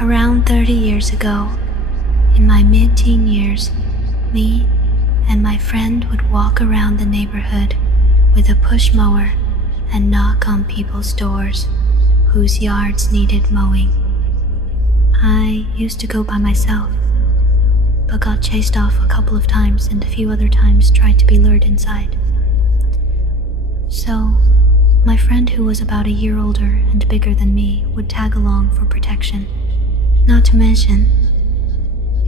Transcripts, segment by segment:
Around 30 years ago, in my mid-teen years, me and my friend would walk around the neighborhood with a push mower and knock on people's doors whose yards needed mowing. I used to go by myself, but got chased off a couple of times and a few other times tried to be lured inside. So, my friend, who was about a year older and bigger than me, would tag along for protection. Not to mention,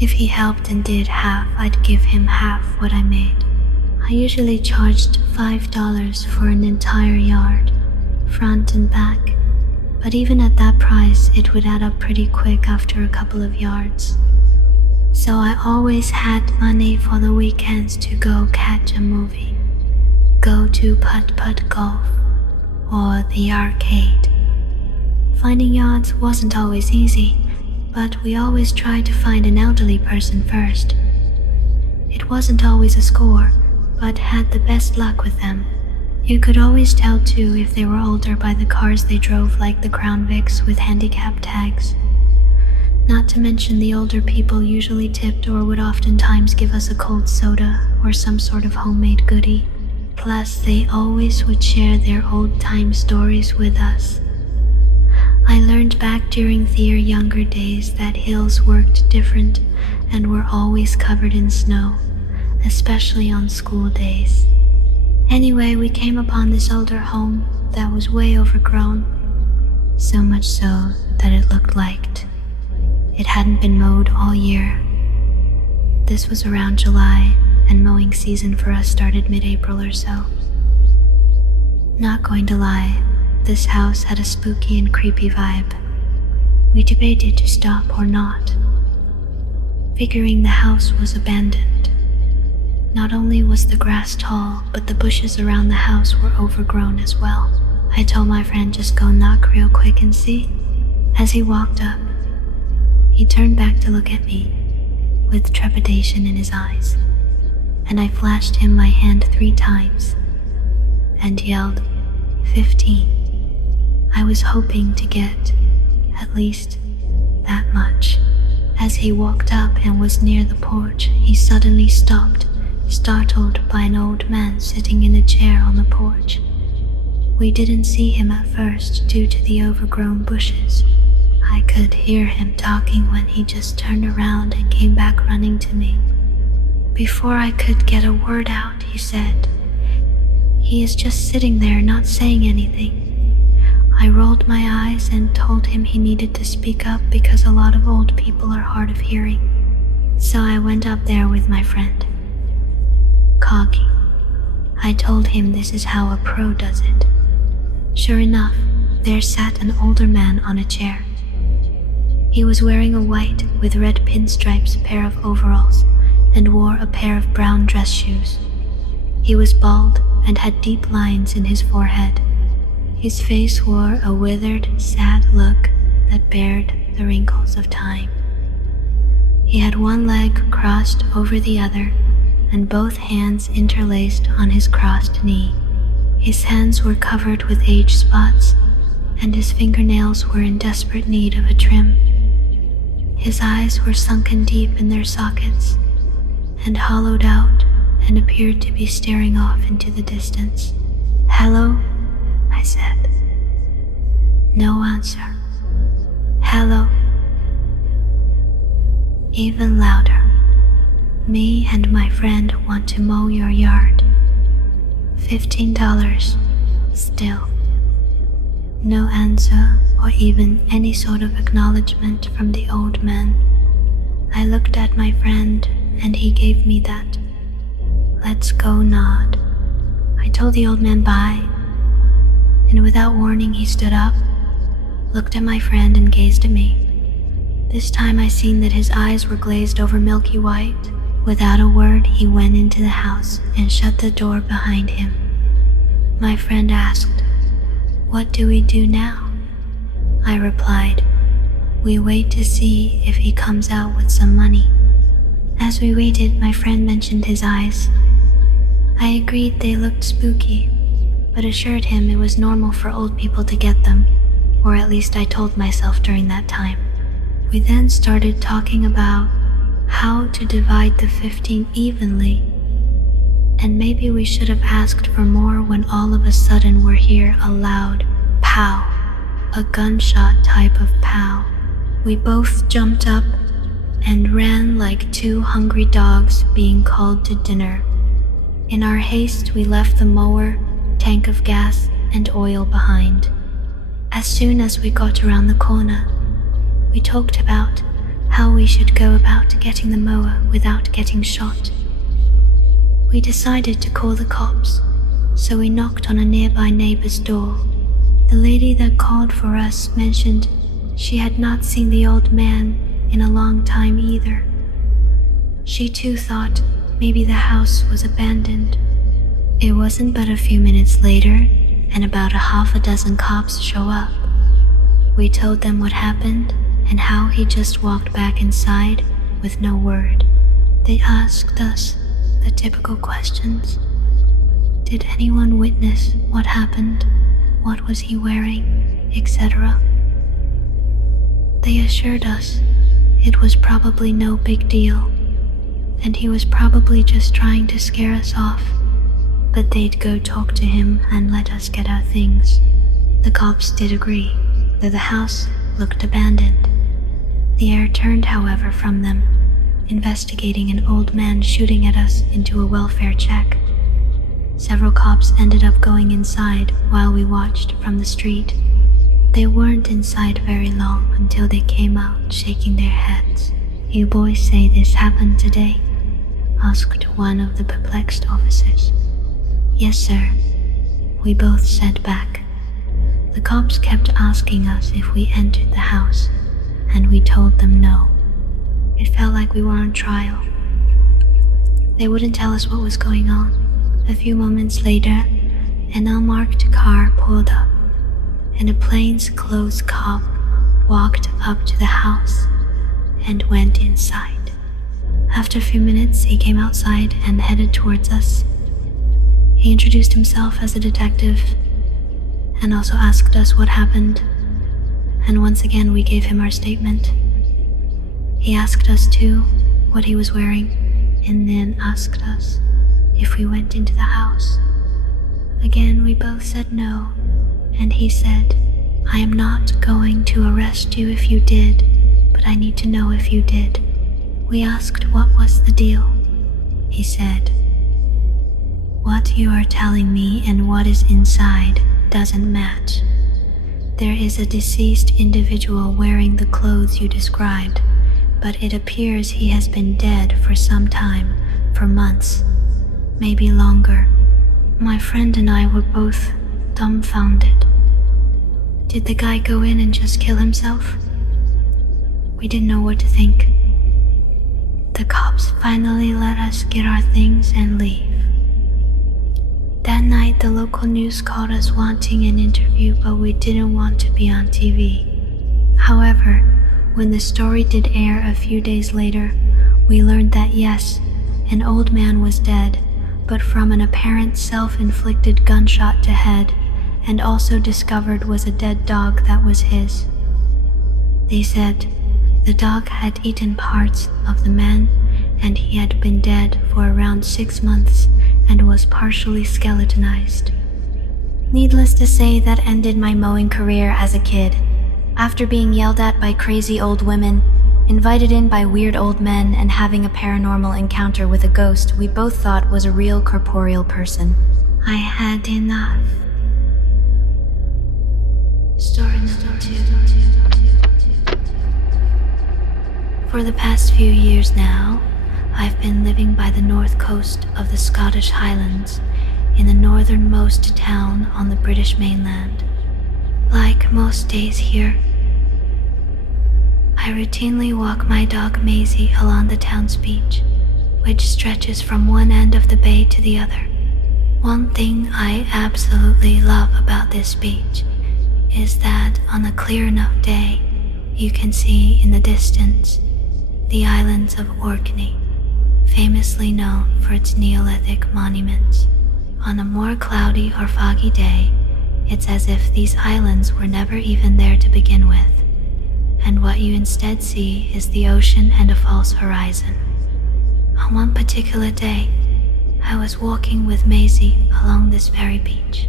if he helped and did half, I'd give him half what I made. I usually charged $5 for an entire yard, front and back, but even at that price, it would add up pretty quick after a couple of yards. So I always had money for the weekends to go catch a movie, go to putt-putt golf, or the arcade. Finding yards wasn't always easy, but we always tried to find an elderly person first. It wasn't always a score, but had the best luck with them. You could always tell too if they were older by the cars they drove, like the Crown Vics with handicap tags. Not to mention the older people usually tipped or would oftentimes give us a cold soda or some sort of homemade goodie. Plus, they always would share their old-time stories with us. I learned back during their younger days that hills worked different and were always covered in snow, especially on school days. Anyway, we came upon this older home that was way overgrown, so much so that it looked like it hadn't been mowed all year. This was around July, and mowing season for us started mid-April or so. Not going to lie, this house had a spooky and creepy vibe. We debated to stop or not, figuring the house was abandoned. Not only was the grass tall, but the bushes around the house were overgrown as well. I told my friend, just go knock real quick and see. As he walked up, he turned back to look at me with trepidation in his eyes, and I flashed him my hand 3 times and yelled, 15. I was hoping to get at least that much. As he walked up and was near the porch, he suddenly stopped, startled by an old man sitting in a chair on the porch. We didn't see him at first due to the overgrown bushes. I could hear him talking when he just turned around and came back running to me. Before I could get a word out, he said, "He is just sitting there, not saying anything." I rolled my eyes and told him he needed to speak up because a lot of old people are hard of hearing. So I went up there with my friend. Cocky, I told him this is how a pro does it. Sure enough, there sat an older man on a chair. He was wearing a white with red pinstripes pair of overalls and wore a pair of brown dress shoes. He was bald and had deep lines in his forehead. His face wore a withered, sad look that bared the wrinkles of time. He had one leg crossed over the other and both hands interlaced on his crossed knee. His hands were covered with age spots, and his fingernails were in desperate need of a trim. His eyes were sunken deep in their sockets and hollowed out and appeared to be staring off into the distance. "Hello?" I said. No answer. "Hello?" Even louder. "Me and my friend want to mow your yard. $15. Still. No answer or even any sort of acknowledgement from the old man. I looked at my friend and he gave me that "let's go" nod. I told the old man bye, and without warning he stood up, looked at my friend and gazed at me. This time I seen that his eyes were glazed over milky white. Without a word, he went into the house and shut the door behind him. My friend asked, "What do we do now?" I replied, "We wait to see if he comes out with some money." As we waited, my friend mentioned his eyes. I agreed they looked spooky, but assured him it was normal for old people to get them. or at least I told myself during that time. We then started talking about how to divide the 15 evenly, and maybe we should have asked for more when all of a sudden we're hear a loud pow, a gunshot type of pow. We both jumped up and ran like two hungry dogs being called to dinner. In our haste, we left the mower, tank of gas, and oil behind. As soon as we got around the corner, we talked about how we should go about getting the mower without getting shot. We decided to call the cops, so we knocked on a nearby neighbor's door. The lady that called for us mentioned she had not seen the old man in a long time either. She too thought maybe the house was abandoned. It wasn't but a few minutes later, and about a half a dozen cops show up. We told them what happened and how he just walked back inside with no word. They asked us the typical questions. Did anyone witness what happened? What was he wearing? Etc. They assured us it was probably no big deal, and he was probably just trying to scare us off, but they'd go talk to him and let us get our things. The cops did agree that the house looked abandoned. The air turned, however, from them, investigating an old man shooting at us into a welfare check. Several cops ended up going inside while we watched from the street. They weren't inside very long until they came out shaking their heads. "You boys say this happened today?" asked one of the perplexed officers. "Yes, sir," we both said back. The cops kept asking us if we entered the house, and we told them no. It felt like we were on trial. They wouldn't tell us what was going on. A few moments later, an unmarked car pulled up, and a plainclothes cop walked up to the house and went inside. After a few minutes, he came outside and headed towards us. He introduced himself as a detective and also asked us what happened, and once again we gave him our statement. He asked us too what he was wearing, and then asked us if we went into the house. Again, we both said no, and he said, "I am not going to arrest you if you did, but I need to know if you did." We asked what was the deal. He said, "What you are telling me and what is inside doesn't match. There is a deceased individual wearing the clothes you described, but it appears he has been dead for some time, for months, maybe longer." My friend and I were both dumbfounded. Did the guy go in and just kill himself? We didn't know what to think. The cops finally let us get our things and leave. That night, the local news called us wanting an interview, but we didn't want to be on TV. However, when the story did air a few days later, we learned that yes, an old man was dead, but from an apparent self-inflicted gunshot to head, and also discovered was a dead dog that was his. They said the dog had eaten parts of the man, and he had been dead for around 6 months and was partially skeletonized. Needless to say, that ended my mowing career as a kid. After being yelled at by crazy old women, invited in by weird old men, and having a paranormal encounter with a ghost we both thought was a real corporeal person, I had enough. Story number 2. For the past few years now, I've been living by the north coast of the Scottish Highlands, in the northernmost town on the British mainland. Like most days here, I routinely walk my dog Maisie along the town's beach, which stretches from one end of the bay to the other. One thing I absolutely love about this beach is that on a clear enough day, you can see in the distance the islands of Orkney, famously known for its Neolithic monuments. On a more cloudy or foggy day, It's as if these islands were never even there to begin with, and what you instead see is the ocean and a false horizon. On one particular day, I was walking with Maisie along this very beach.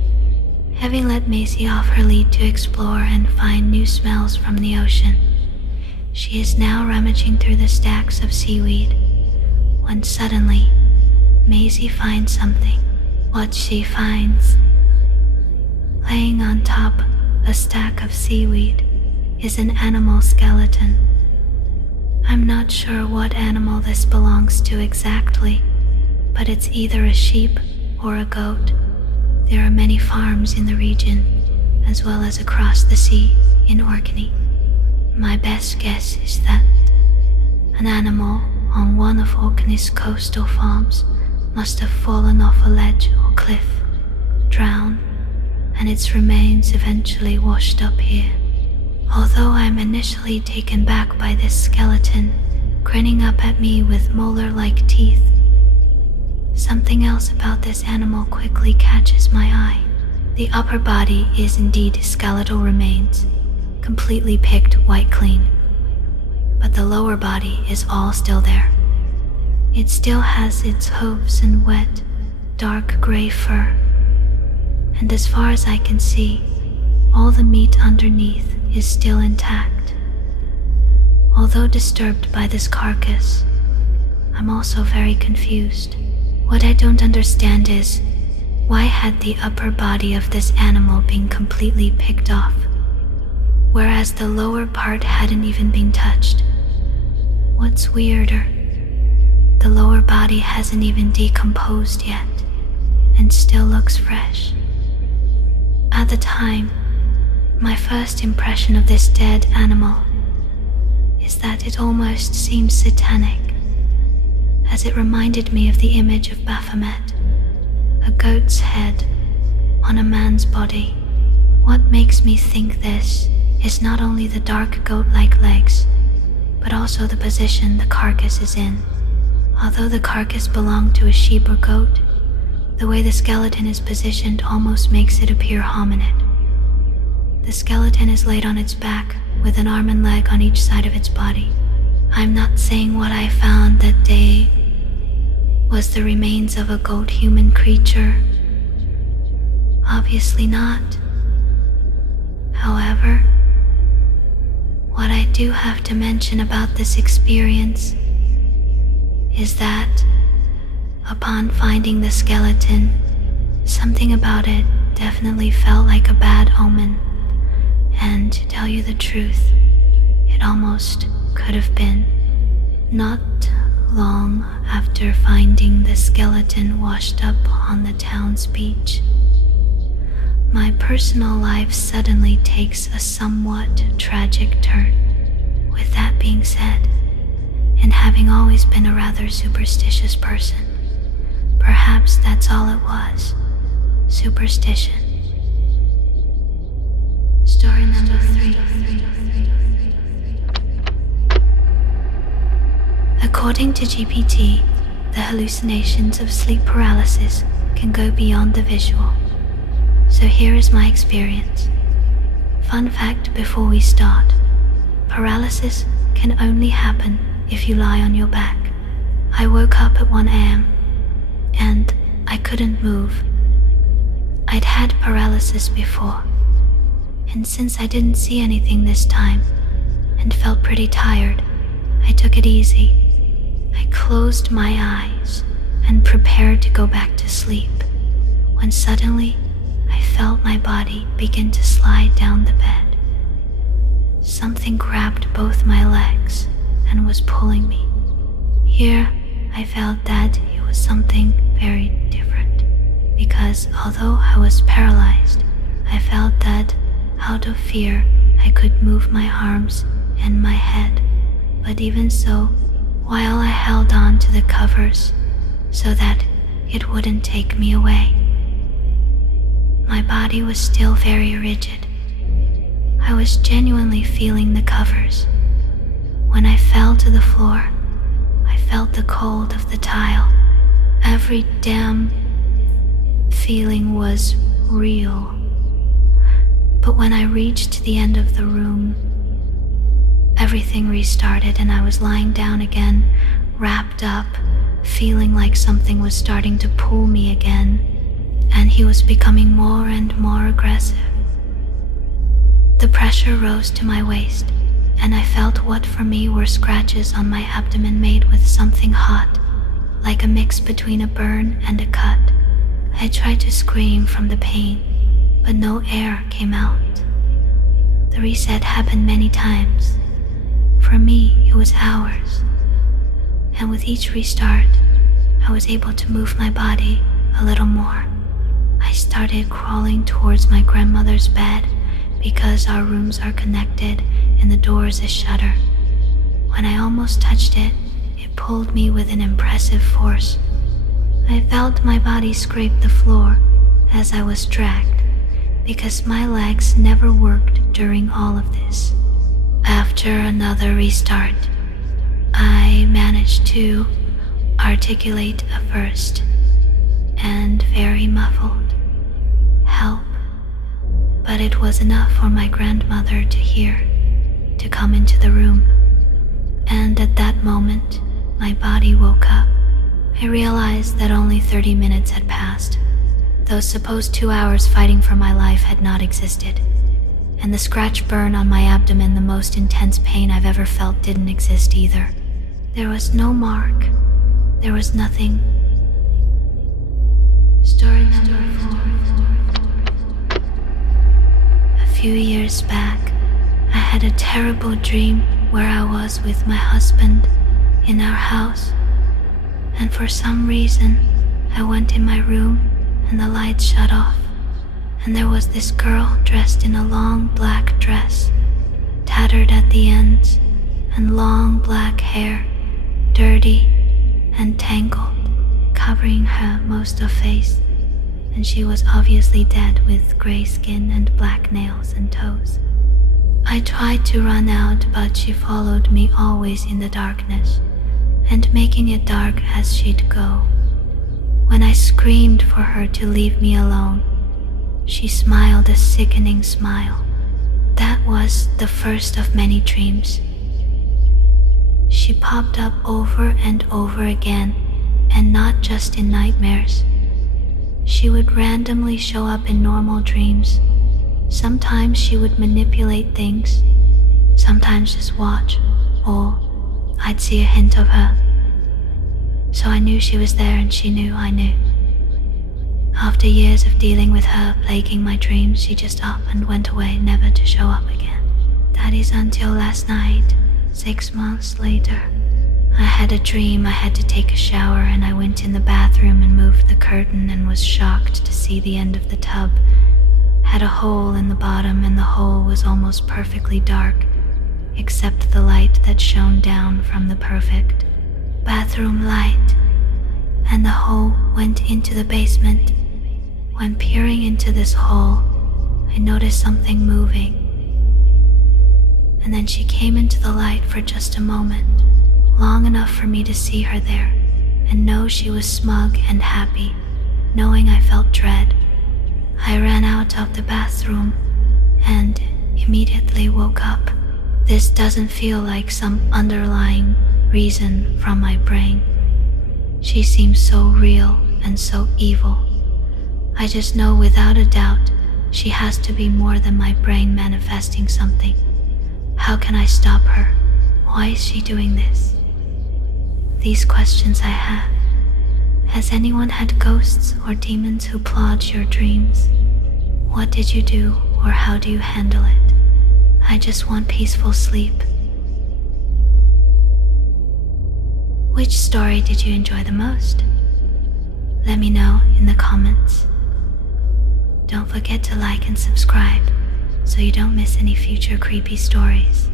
Having let Maisie off her lead to explore and find new smells from the ocean, she is now rummaging through the stacks of seaweed, when suddenly, Maisie finds something. What she finds, laying on top a stack of seaweed, is an animal skeleton. I'm not sure what animal this belongs to exactly, but it's either a sheep or a goat. There are many farms in the region, as well as across the sea in Orkney. My best guess is that an animal on one of Orkney's coastal farms must have fallen off a ledge or cliff, drowned, and its remains eventually washed up here. Although I'm initially taken back by this skeleton grinning up at me with molar-like teeth, something else about this animal quickly catches my eye. The upper body is indeed skeletal remains, completely picked white clean, but the lower body is all still there. It still has its hooves and wet, dark gray fur, and as far as I can see, all the meat underneath is still intact. Although disturbed by this carcass, I'm also very confused. What I don't understand is, why had the upper body of this animal been completely picked off, whereas the lower part hadn't even been touched? What's weirder, the lower body hasn't even decomposed yet, and still looks fresh. At the time, my first impression of this dead animal is that it almost seems satanic, as it reminded me of the image of Baphomet, a goat's head on a man's body. What makes me think this is not only the dark goat-like legs, but also the position the carcass is in. Although the carcass belonged to a sheep or goat, the way the skeleton is positioned almost makes it appear hominid. The skeleton is laid on its back, with an arm and leg on each side of its body. I'm not saying what I found that day was the remains of a goat-human creature. Obviously not. However, what I do have to mention about this experience is that, upon finding the skeleton, something about it definitely felt like a bad omen, and to tell you the truth, it almost could have been. Not long after finding the skeleton washed up on the town's beach, my personal life suddenly takes a somewhat tragic turn. With that being said, and having always been a rather superstitious person, perhaps that's all it was, superstition. Story number 3. According to GPT, the hallucinations of sleep paralysis can go beyond the visual. So here is my experience. Fun fact before we start: paralysis can only happen if you lie on your back. I woke up at 1 a.m. and I couldn't move. I'd had paralysis before, and since I didn't see anything this time and felt pretty tired, I took it easy. I closed my eyes and prepared to go back to sleep, when suddenly I felt my body begin to slide down the bed. Something grabbed both my legs and was pulling me. Here, I felt that it was something very different, because although I was paralyzed, I felt that out of fear I could move my arms and my head. But even so, while I held on to the covers so that it wouldn't take me away, my body was still very rigid. I was genuinely feeling the covers. When I fell to the floor, I felt the cold of the tile. Every damn feeling was real. When I reached the end of the room, everything restarted and I was lying down again, wrapped up, feeling like something was starting to pull me again, and he was becoming more and more aggressive. The pressure rose to my waist, and I felt what for me were scratches on my abdomen made with something hot, like a mix between a burn and a cut. I tried to scream from the pain, but no air came out. The reset happened many times. For me, it was hours. And with each restart, I was able to move my body a little more. I started crawling towards my grandmother's bed because our rooms are connected and the door is a shutter. When I almost touched it, it pulled me with an impressive force. I felt my body scrape the floor as I was dragged because my legs never worked during all of this. After another restart, I managed to articulate a first and very muffled help, but it was enough for my grandmother to hear, to come into the room, and at that moment, my body woke up. I realized that only 30 minutes had passed. Those supposed 2 hours fighting for my life had not existed, and the scratch burn on my abdomen, the most intense pain I've ever felt, didn't exist either. There was no mark. There was nothing. Story number 4. A few years back, I had a terrible dream where I was with my husband in our house, and for some reason, I went in my room and the lights shut off, and there was this girl dressed in a long black dress, tattered at the ends, and long black hair, dirty and tangled, covering her most of face, and she was obviously dead with gray skin and black nails and toes. I tried to run out, but she followed me always in the darkness, and making it dark as she'd go. When I screamed for her to leave me alone, she smiled a sickening smile. That was the first of many dreams. She popped up over and over again, and not just in nightmares. She would randomly show up in normal dreams. Sometimes she would manipulate things, sometimes just watch, or I'd see a hint of her. So I knew she was there and she knew I knew. After years of dealing with her plaguing my dreams, she just up and went away, never to show up again. That is until last night, 6 months later. I had a dream I had to take a shower, and I went in the bathroom and moved the curtain and was shocked to see the end of the tub had a hole in the bottom, and the hole was almost perfectly dark, except the light that shone down from the perfect bathroom light, and the hole went into the basement. When peering into this hole, I noticed something moving, and then she came into the light for just a moment, long enough for me to see her there and know she was smug and happy, knowing I felt dread. I ran out of the bathroom and immediately woke up. This doesn't feel like some underlying reason from my brain. She seems so real and so evil. I just know without a doubt she has to be more than my brain manifesting something. How can I stop her? Why is she doing this? These questions I have. Has anyone had ghosts or demons who plague your dreams? What did you do, or how do you handle it? I just want peaceful sleep. Which story did you enjoy the most? Let me know in the comments. Don't forget to like and subscribe so you don't miss any future creepy stories.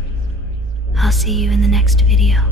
I'll see you in the next video.